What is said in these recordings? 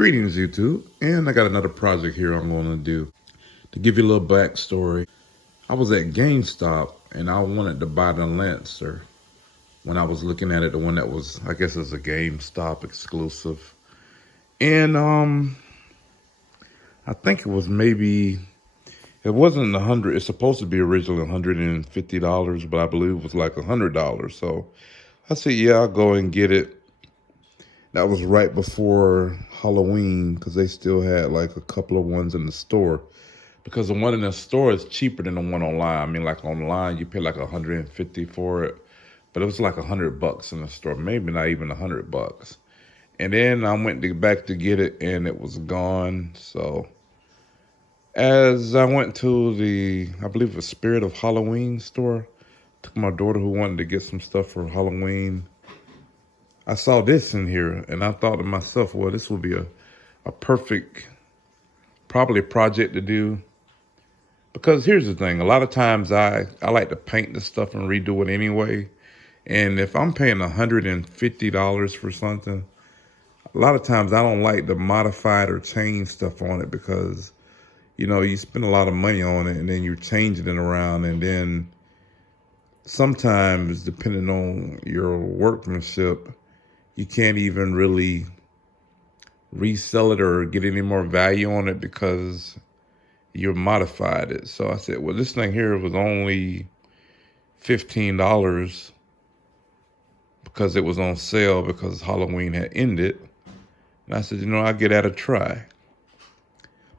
Greetings, YouTube, and I got another project here I'm going to do. To give you a little backstory, I was at GameStop and I wanted to buy the Lancer. When I was looking at it, the one that was, I guess it's a GameStop exclusive. And I think it was maybe, it wasn't 100, it's supposed to be originally $150, but I believe it was like $100. So I said, yeah, I'll go and get it. That was right before Halloween because they still had like a couple of ones in the store. Because the one in the store is cheaper than the one online. I mean, like online, you pay like 150 for it, but it was like $100 in the store, maybe not even $100. And then I went back to get it, and it was gone. So as I went to I believe the Spirit of Halloween store, took my daughter who wanted to get some stuff for Halloween. I saw this in here, and I thought to myself, well, this would be a perfect, probably project to do. Because here's the thing, a lot of times I like to paint the stuff and redo it anyway. And if I'm paying $150 for something, a lot of times I don't like to modify it or change stuff on it because, you know, you spend a lot of money on it and then you're changing it around. And then sometimes, depending on your workmanship, you can't even really resell it or get any more value on it because you modified it. So I said, well, this thing here was only $15 because it was on sale because Halloween had ended. And I said, you know, I'll get that a try.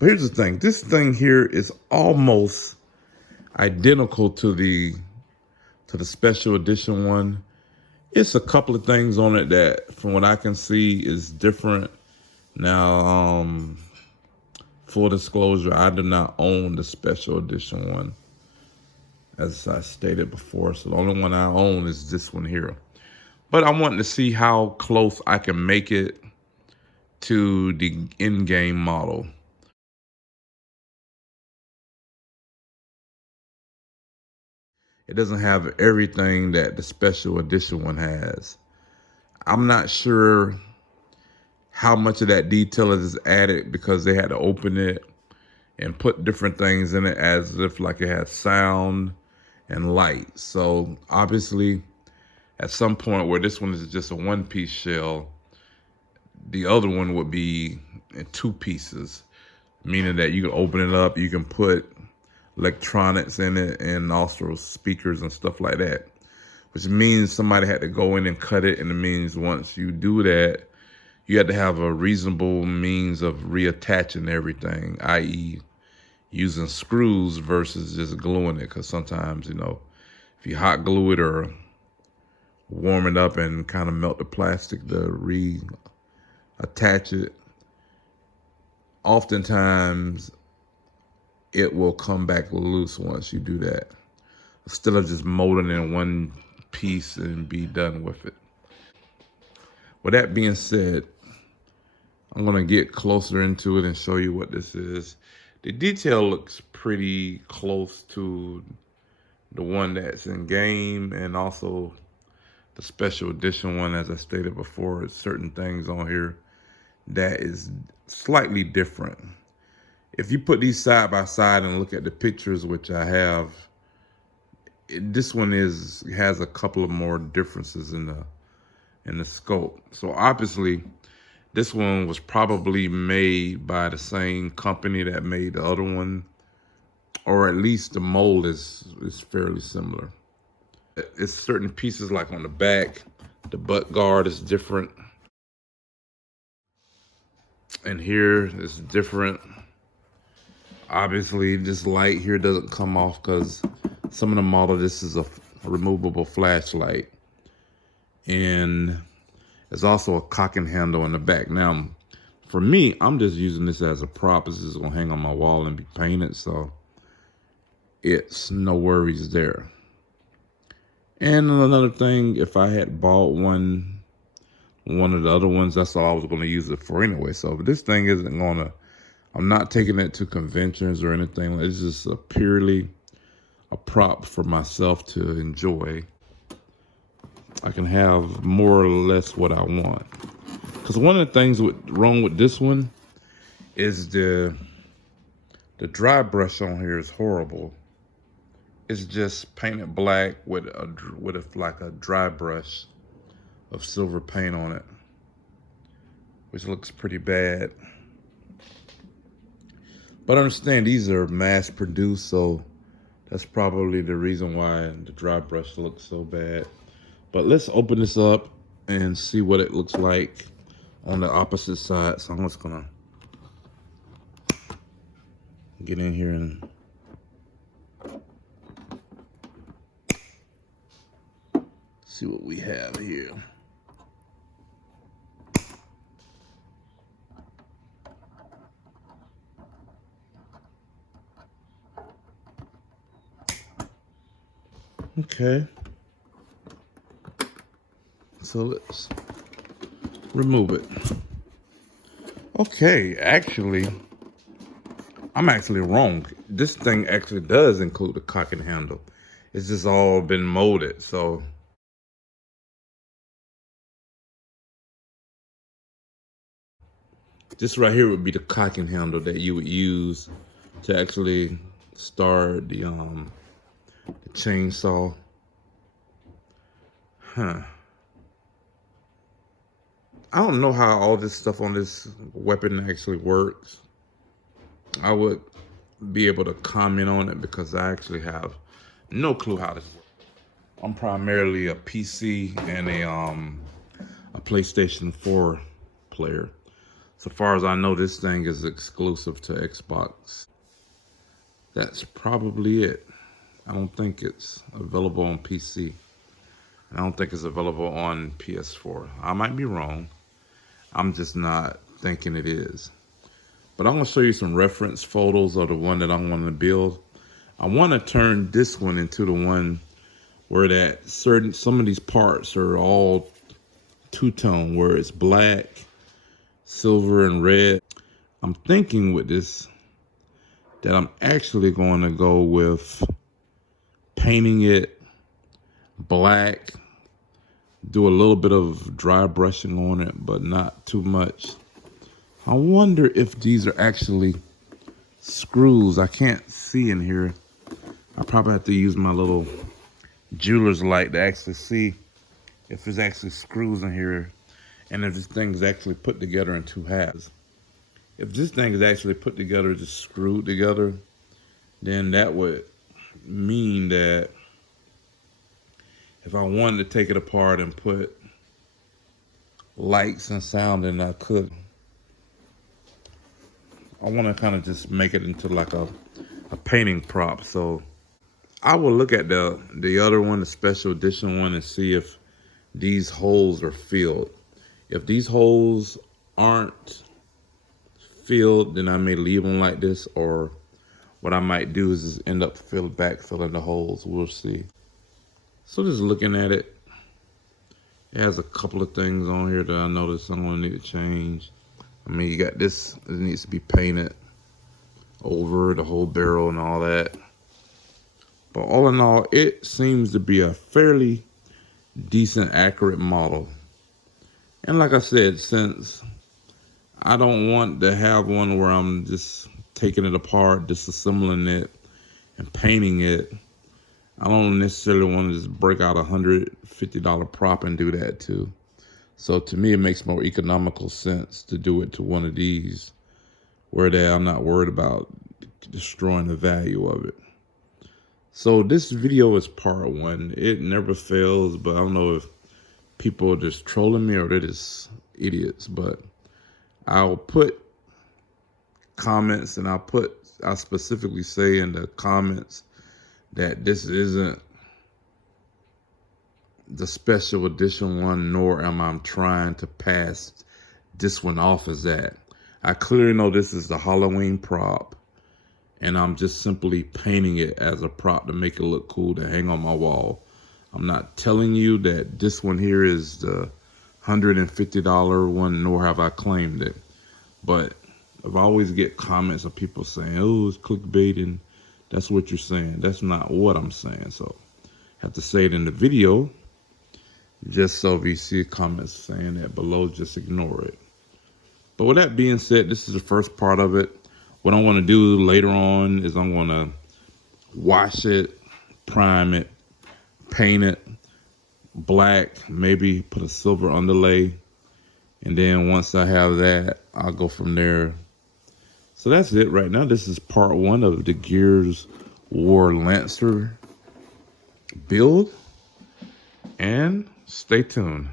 But here's the thing. This thing here is almost identical to the special edition one. It's a couple of things on it that, from what I can see, is different. Now, full disclosure, I do not own the special edition one, as I stated before. So the only one I own is this one here. But I wanted to see how close I can make it to the in-game model. It doesn't have everything that the special edition one has. I'm not sure how much of that detail is added because they had to open it and put different things in it as if like it had sound and light. So obviously at some point where this one is just a one-piece shell, the other one would be in two pieces, meaning that you can open it up, you can put electronics in it and also speakers and stuff like that, which means somebody had to go in and cut it. And it means once you do that, you had to have a reasonable means of reattaching everything, i.e. using screws versus just gluing it. Because sometimes, you know, if you hot glue it or warm it up and kind of melt the plastic to reattach it, oftentimes it will come back loose once you do that, instead of just molding in one piece and be done with it. With that being said, I'm gonna get closer into it and show you what this is. The detail looks pretty close to the one that's in game, and also the special edition one. As I stated before, certain things on here that is slightly different. If you put these side by side and look at the pictures, which I have, this one has a couple of more differences in the scope. So obviously, this one was probably made by the same company that made the other one, or at least the mold is fairly similar. It's certain pieces like on the back, the butt guard is different, and here it's different. Obviously, this light here doesn't come off because some of the model, this is a removable flashlight. And there's also a cocking handle in the back. Now, for me, I'm just using this as a prop. This is gonna hang on my wall and be painted, so it's no worries there. And another thing, if I had bought one of the other ones, that's all I was gonna use it for anyway. So this thing isn't gonna, I'm not taking it to conventions or anything. It's just purely a prop for myself to enjoy. I can have more or less what I want. Because one of the things wrong with this one is the dry brush on here is horrible. It's just painted black with like a dry brush of silver paint on it, which looks pretty bad. But I understand these are mass produced, so that's probably the reason why the dry brush looks so bad. But let's open this up and see what it looks like on the opposite side. So I'm just gonna get in here and see what we have here. Okay. So let's remove it. Okay, actually, I'm actually wrong. This thing actually does include the cock and handle. It's just all been molded, so. This right here would be the cock and handle that you would use to actually start the chainsaw. Huh. I don't know how all this stuff on this weapon actually works. I would be able to comment on it because I actually have no clue how this works. I'm primarily a PC and a PlayStation 4 player. So far as I know, this thing is exclusive to Xbox. That's probably it. I don't think it's available on PC. I don't think it's available on PS4. I might be wrong. I'm just not thinking it is. But I'm gonna show you some reference photos of the one that I want to build. I want to turn this one into the one where some of these parts are all two-tone, where it's black, silver, and red. I'm thinking with this that I'm actually going to go with painting it black, do a little bit of dry brushing on it, but not too much. I wonder if these are actually screws. I can't see in here. I probably have to use my little jeweler's light to actually see if there's actually screws in here and if this thing is actually put together in two halves. If this thing is actually put together, just screwed together, then that would mean that if I wanted to take it apart and put lights and sound in, I could. I want to kind of just make it into like a painting prop. So I will look at the other one, the special edition one, and see if these holes are filled. If these holes aren't filled, then I may leave them like this, or what I might do is just end up filling the holes. We'll see. So just looking at it, it has a couple of things on here that I noticed I'm gonna need to change. I mean, you got this, it needs to be painted over the whole barrel and all that. But all in all, it seems to be a fairly decent, accurate model. And like I said, since I don't want to have one where I'm just taking it apart, disassembling it, and painting it, I don't necessarily want to just break out a $150 prop and do that too. So to me, it makes more economical sense to do it to one of these where I'm not worried about destroying the value of it. So this video is part one. It never fails, but I don't know if people are just trolling me or they're just idiots, but I'll put comments and I'll specifically say in the comments that this isn't the special edition one, nor am I trying to pass this one off as that. I clearly know this is the Halloween prop, and I'm just simply painting it as a prop to make it look cool to hang on my wall. I'm not telling you that this one here is the $150 one, nor have I claimed it. But I always get comments of people saying, oh, it's clickbaiting. That's what you're saying. That's not what I'm saying. So I have to say it in the video Just so if you see comments saying that below, just ignore it. But with that being said, this is the first part of it. What I'm going to do later on is I'm going to wash it, prime it, paint it black, maybe put a silver underlay. And then once I have that, I'll go from there. So that's it right now. This is part one of the Gears War Lancer build. And stay tuned.